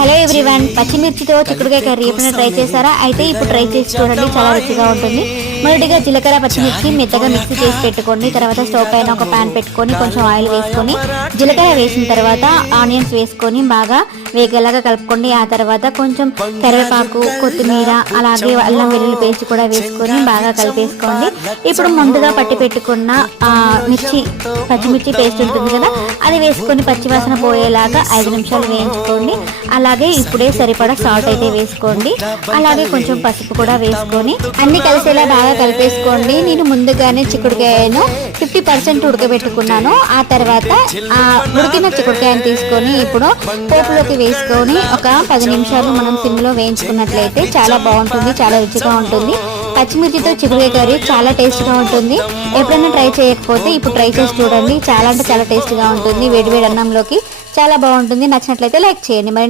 Hello everyone, పచ్చిమిర్చితో చిక్కుడుకాయ curry ఎప్పుడైనా try చేశారా? అయితే ఇప్పుడు ట్రై చేసి చూడండి, చాలా రుచిగా ఉంటుంది. మొదటిగా జీలకర్ర పచ్చిమిర్చి మెత్తగా మిక్సీ చేసి పెట్టుకోండి. తర్వాత స్టవ్ పైన ఒక పాన్ పెట్టుకొని కొంచెం ఆయిల్ వేసుకొని జీలకర్ర వేసిన తర్వాత ఆనియన్స్ వేసుకొని బాగా వేగేలాగా కలుపుకోండి. ఆ తర్వాత కొంచెం కరివేపాకు, కొత్తిమీర, అలాగే అల్లం వెల్లుల్లి పేస్ట్ కూడా వేసుకొని బాగా కలిపేసుకోండి. ఇప్పుడు ముందుగా పట్టి పెట్టుకున్న పచ్చిమిర్చి పేస్ట్ ఉంటుంది కదా, అది వేసుకొని పచ్చివాసన పోయేలాగా 5 నిమిషాలు వేయించుకోండి. అలాగే ఇప్పుడే సరిపడా సాల్ట్ అయితే వేసుకోండి. అలాగే కొంచెం పసుపు కూడా వేసుకొని అన్ని కలిసేలా బాగా కలిపేసుకోండి. నేను ముందుగానే చిక్కుడుకాయను 50% ఉడకబెట్టుకున్నాను. ఆ తర్వాత ఉడికిన చిక్కుడుకాయను తీసుకొని ఇప్పుడు పోపులోకి వేసుకొని ఒక 10 నిమిషాలు మనం సిమ్లో వేయించుకున్నట్లయితే చాలా బాగుంటుంది, చాలా రుచిగా ఉంటుంది. పచ్చిమిర్చితో చిక్కుడుకాయ కర్రీ చాలా టేస్ట్గా ఉంటుంది. ఎప్పుడైనా ట్రై చేయకపోతే ఇప్పుడు ట్రై చేసి చూడండి. చాలా అంటే చాలా టేస్ట్గా ఉంటుంది. వేడివేడి అన్నంలోకి చాలా బాగుంటుంది. నచ్చినట్లయితే లైక్ చేయండి. మరి